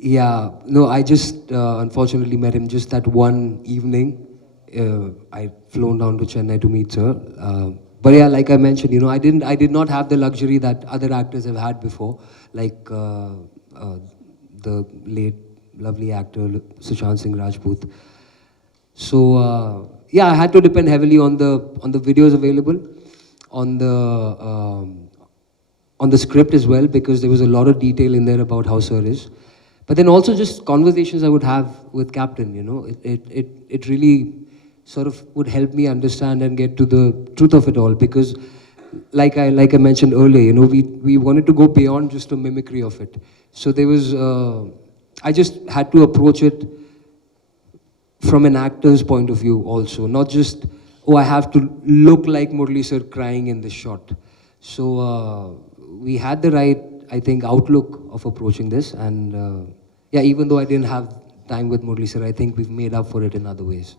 Yeah, no, I just unfortunately met him just that one evening. I flown down to Chennai to meet her. But yeah, like I mentioned, I did not have the luxury that other actors have had before, like the late lovely actor Sushant Singh Rajput. So yeah, I had to depend heavily on the videos available, on the script as well, because there was a lot of detail in there about how Sir is. But then also just conversations I would have with Captain. It really sort of would help me understand and get to the truth of it all, because like I mentioned earlier, we wanted to go beyond just a mimicry of it. So there was I just had to approach it from an actor's point of view also, not just, oh, I have to look like Murli sir crying in this shot. So we had the right, I think, outlook of approaching this. And yeah, even though I didn't have time with Murli sir, I think we've made up for it in other ways.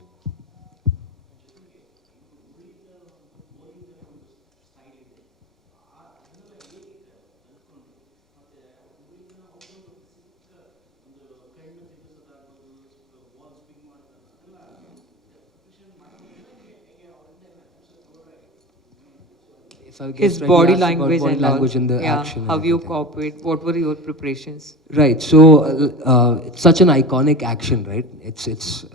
If I His guess right, you body asked about language body and all. language and the Yeah, action and how you everything. cooperate, what were your preparations? Right. So it's such an iconic action, right? It's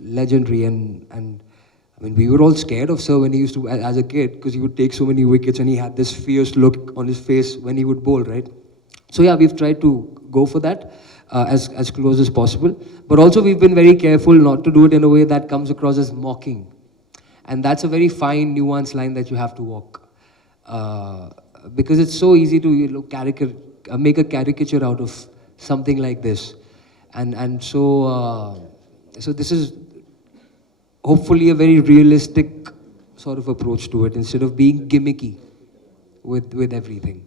legendary, and I mean, we were all scared of Sir when he used to, as a kid, because he would take so many wickets and he had this fierce look on his face when he would bowl, right? So yeah, we've tried to go for that as close as possible, but also we've been very careful not to do it in a way that comes across as mocking, and that's a very fine, nuanced line that you have to walk. Uh, because it's so easy to make a caricature out of something like this, and so this is hopefully a very realistic sort of approach to it, instead of being gimmicky with everything.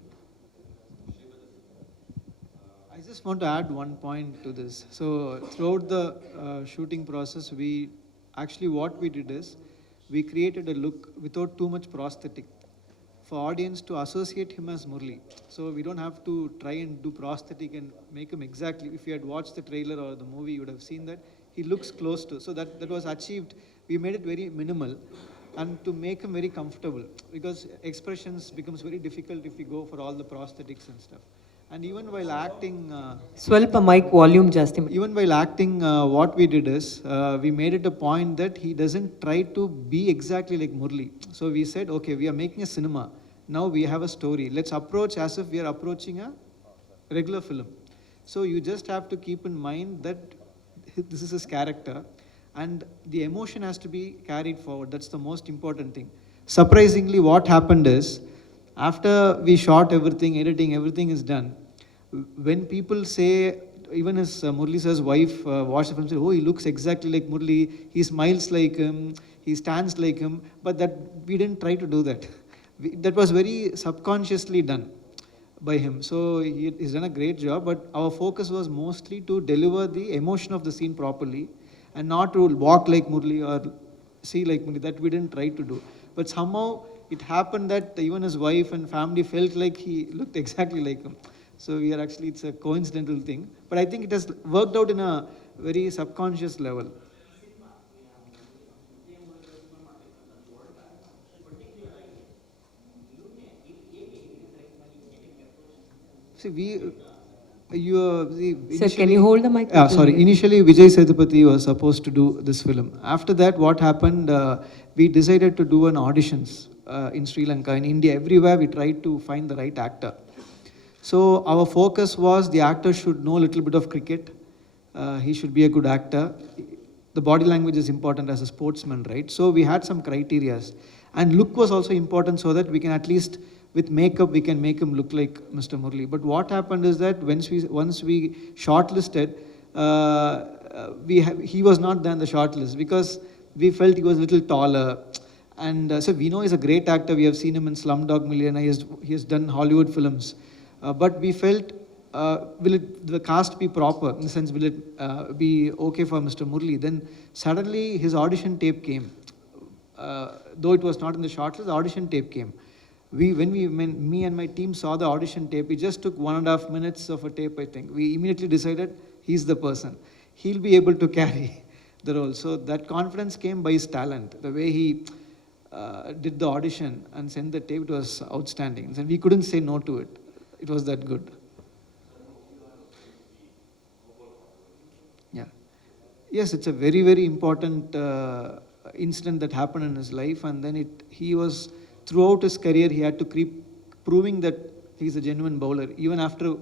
I just want to add one point to this. So throughout the shooting process, what we did is we created a look without too much prosthetic for audience to associate him as Murli. So we don't have to try and do prosthetic and make him exactly. If you had watched the trailer or the movie, you would have seen that he looks close to. So that was achieved. We made it very minimal and to make him very comfortable, because expressions becomes very difficult if we go for all the prosthetics and stuff. And even while acting, Swalpa mic volume ಜಾಸ್ತಿ what we did is we made it a point that he doesn't try to be exactly like Murli. So we said, okay, we are making a cinema. Now we have a story. Let's approach as if we are approaching a regular film. So you just have to keep in mind that this is his character and the emotion has to be carried forward. That's the most important thing. Surprisingly, what happened is after we shot everything, editing, everything is done, when people say, even his Murli sir's wife watched the film, said, oh, he looks exactly like Murli, he smiles like him, he stands like him, but that we didn't try to do that. That was very subconsciously done by him. So he's done a great job, but our focus was mostly to deliver the emotion of the scene properly and not to walk like Murli or see like Murli. That we didn't try to do. But somehow it happened that even his wife and family felt like he looked exactly like him. So we are actually, it's a coincidental thing. But I think it has worked out in a very subconscious level. See, Sir, can you hold the mic? Sorry, initially Vijay Sethupathi was supposed to do this film. After that, what happened, we decided to do an auditions in Sri Lanka, in India, everywhere we tried to find the right actor. So our focus was the actor should know a little bit of cricket. He should be a good actor. The body language is important as a sportsman, right? So we had some criterias. And look was also important so that we can at least, with makeup, we can make him look like Mr. Murli. But what happened is that once we shortlisted, he was not there in the shortlist because we felt he was a little taller. And so we know he's a great actor. We have seen him in Slumdog Millionaire. He has done Hollywood films. But we felt, will the cast be proper? In the sense, will it be okay for Mr. Murli? Then suddenly his audition tape came. Though it was not in the shortlist, the audition tape came. When me and my team saw the audition tape, it just took 1.5 minutes of a tape, I think. We immediately decided he's the person. He'll be able to carry the role. So that confidence came by his talent. The way he did the audition and sent the tape, it was outstanding. And we couldn't say no to it. It was that good. Yeah. Yes, it's a very, very important incident that happened in his life, and then he was, throughout his career, he had to keep proving that he's a genuine bowler, even after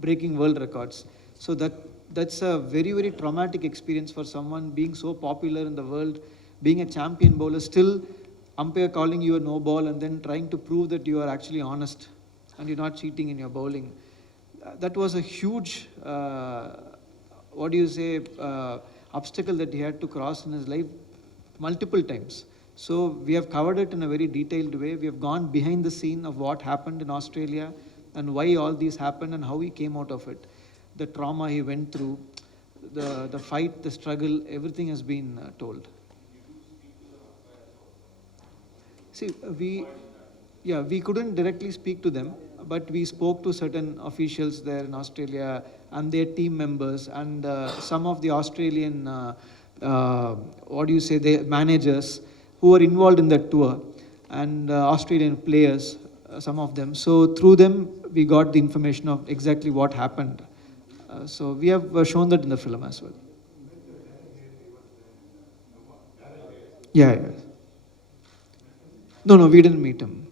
breaking world records. So that's a very, very traumatic experience for someone being so popular in the world, being a champion bowler, still umpire calling you a no ball, and then trying to prove that you are actually honest and you're not cheating in your bowling. That was a huge, obstacle that he had to cross in his life multiple times. So we have covered it in a very detailed way. We have gone behind the scene of what happened in Australia and why all these happened and how he came out of it. The trauma he went through, the fight, the struggle, everything has been told. See, we couldn't directly speak to them, but we spoke to certain officials there in Australia and their team members and some of the Australian, the managers who were involved in that tour, and Australian players, some of them. So through them, we got the information of exactly what happened. So we have shown that in the film as well. Yeah. No, we didn't meet him.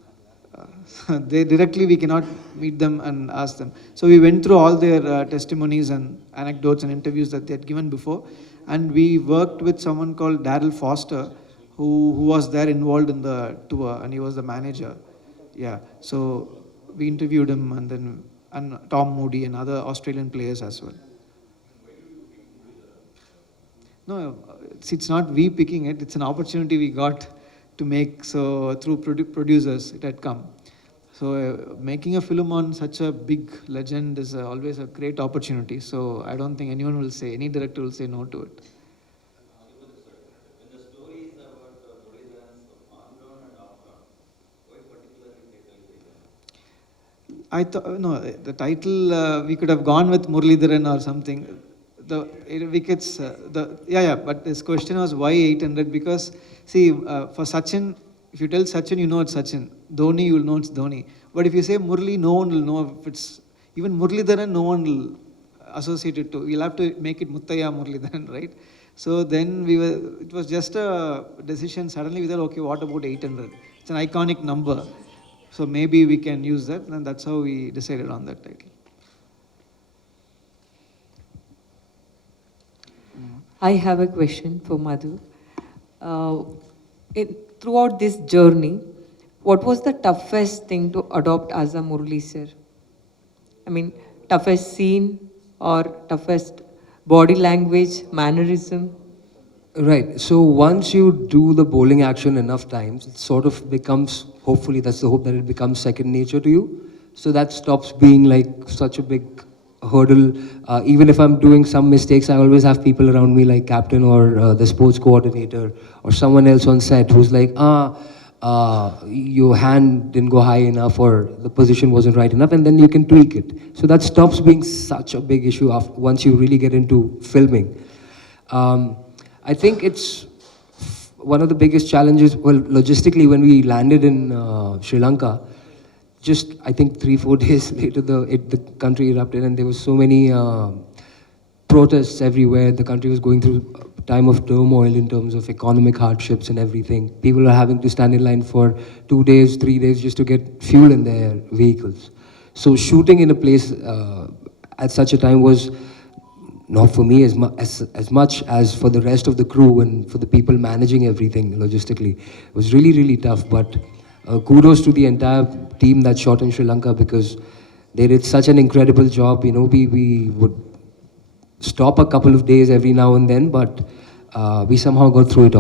They directly, we cannot meet them and ask them. So we went through all their testimonies and anecdotes and interviews that they had given before, and we worked with someone called Daryl Foster, who was there involved in the tour, and he was the manager. Yeah, so we interviewed him, and Tom Moody and other Australian players as well. No, it's not we picking it. It's an opportunity we got to make. So through producers, it had come. So making a film on such a big legend is always a great opportunity. So I don't think any director will say no to it. When the story is about Muruga's on-ground and off-ground, why particularly title is I thought, no, the title, we could have gone with Muralidharan or something. The wickets, but this question was why 800? Because, see, for Sachin, if you tell Sachin, you know it's Sachin. Dhoni, you will know it's Dhoni. But if you say Murali, no one will know if it's, even Muralidharan, no one will associate it to. You'll have to make it Muttaya Muralidharan, right? So then it was just a decision. Suddenly we thought, okay, what about 800? It's an iconic number. So maybe we can use that, and that's how we decided on that title. I have a question for Madhu. Throughout this journey, what was the toughest thing to adopt as a Murali sir? I mean, toughest scene or toughest body language, mannerism? Right. So once you do the bowling action enough times, it sort of becomes, hopefully that's the hope, that it becomes second nature to you. So that stops being like such a big hurdle. Even if I'm doing some mistakes, I always have people around me like captain or the sports coordinator or someone else on set who's like, your hand didn't go high enough or the position wasn't right enough, and then you can tweak it. So that stops being such a big issue once you really get into filming. I think it's one of the biggest challenges, well, logistically, when we landed in Sri Lanka, just I think 3-4 days later the country erupted and there were so many protests everywhere. The country was going through a time of turmoil in terms of economic hardships and everything. People are having to stand in line for 2 days, 3 days just to get fuel in their vehicles. So shooting in a place at such a time was not for me as much as for the rest of the crew and for the people managing everything logistically. It was really, really tough, but kudos to the entire team that shot in Sri Lanka because they did such an incredible job. You know, we would stop a couple of days every now and then, but we somehow got through it all.